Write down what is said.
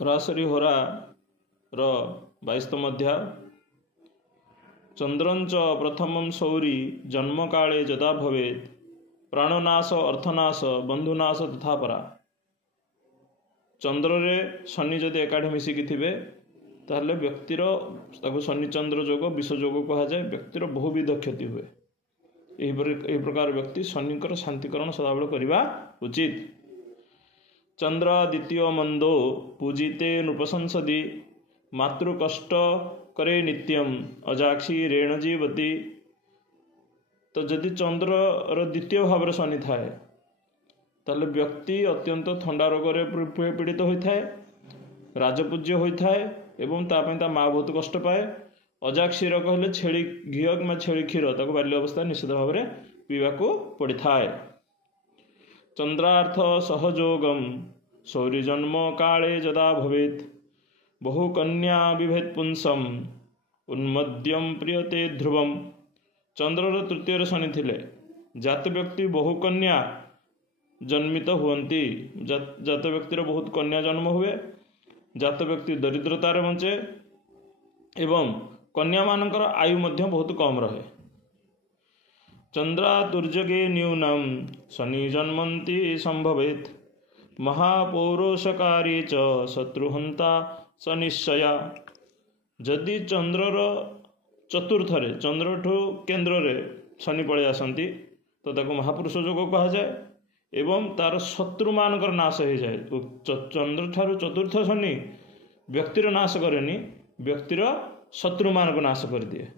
पराशरी होरा र 22तम अध्याय। चंद्रंच प्रथमं सौरी जन्म काले जदा भवेत् प्राणनाश अर्थनाश बंधुनाश तथा परा। चंद्र रे शनि जदि एकाठी मिसिकी थिबे ताहले व्यक्तिर ताको शनि चंद्र जोग विष जोग कहा जाए। व्यक्तिर बहुविध क्षति हुए। एही प्रकार व्यक्ति शनिकर शांतिकरण सदाबेले करिबा उचित। चंद्र द्वितीय मंदो पूजिते नृपसंसदि मातृ कष्ट करे नित्यम अजाक्षी रेण जीवती। तो जदि चंद्र द्वितीय भाव शनि थाए ताले व्यक्ति अत्यंत थंडा रोग पीड़ित होता है, राजपूज्य होता है एवं तापई ता माँ बहुत कष्ट पाए। अजाक्षीर कहले छेली घी कि छेली क्षीर ताको बाल्य अवस्था निश्चित भाव में पीवाक पड़ी थाए। चंद्रार्थ सहयोगम सौरी जन्म काले जदा भवेत् बहुकन्या विभेद पुंसम उन्मद्यम प्रियते ध्रुवम। चंद्र तृतीय शनि थिले जात व्यक्ति बहुकन्या जन्मित हुवंती। जात व्यक्तिर बहुत कन्या जन्म हुए। जात व्यक्ति दरिद्रतार बंचे एवं कन्या मानकर आयु मध्य बहुत कम रहे। चंद्रा दुर्जगे न्यूनम शनि जन्मंती संभवेत् महापौरोषकारी च शत्रुहंता सनिश्चया। जदि चंद्रर चतुर्थरे चंद्रठू केन्द्र रे शनि पड़े आसती तो ताको महापुरुष जोग कहा जाए एवं तार शत्रु मानकर नाश हो जाए। चंद्र ठारू चतुर्थ शनि व्यक्तिर नाश करेनि, व्यक्तिर शत्रु मानक नाश कर दिए।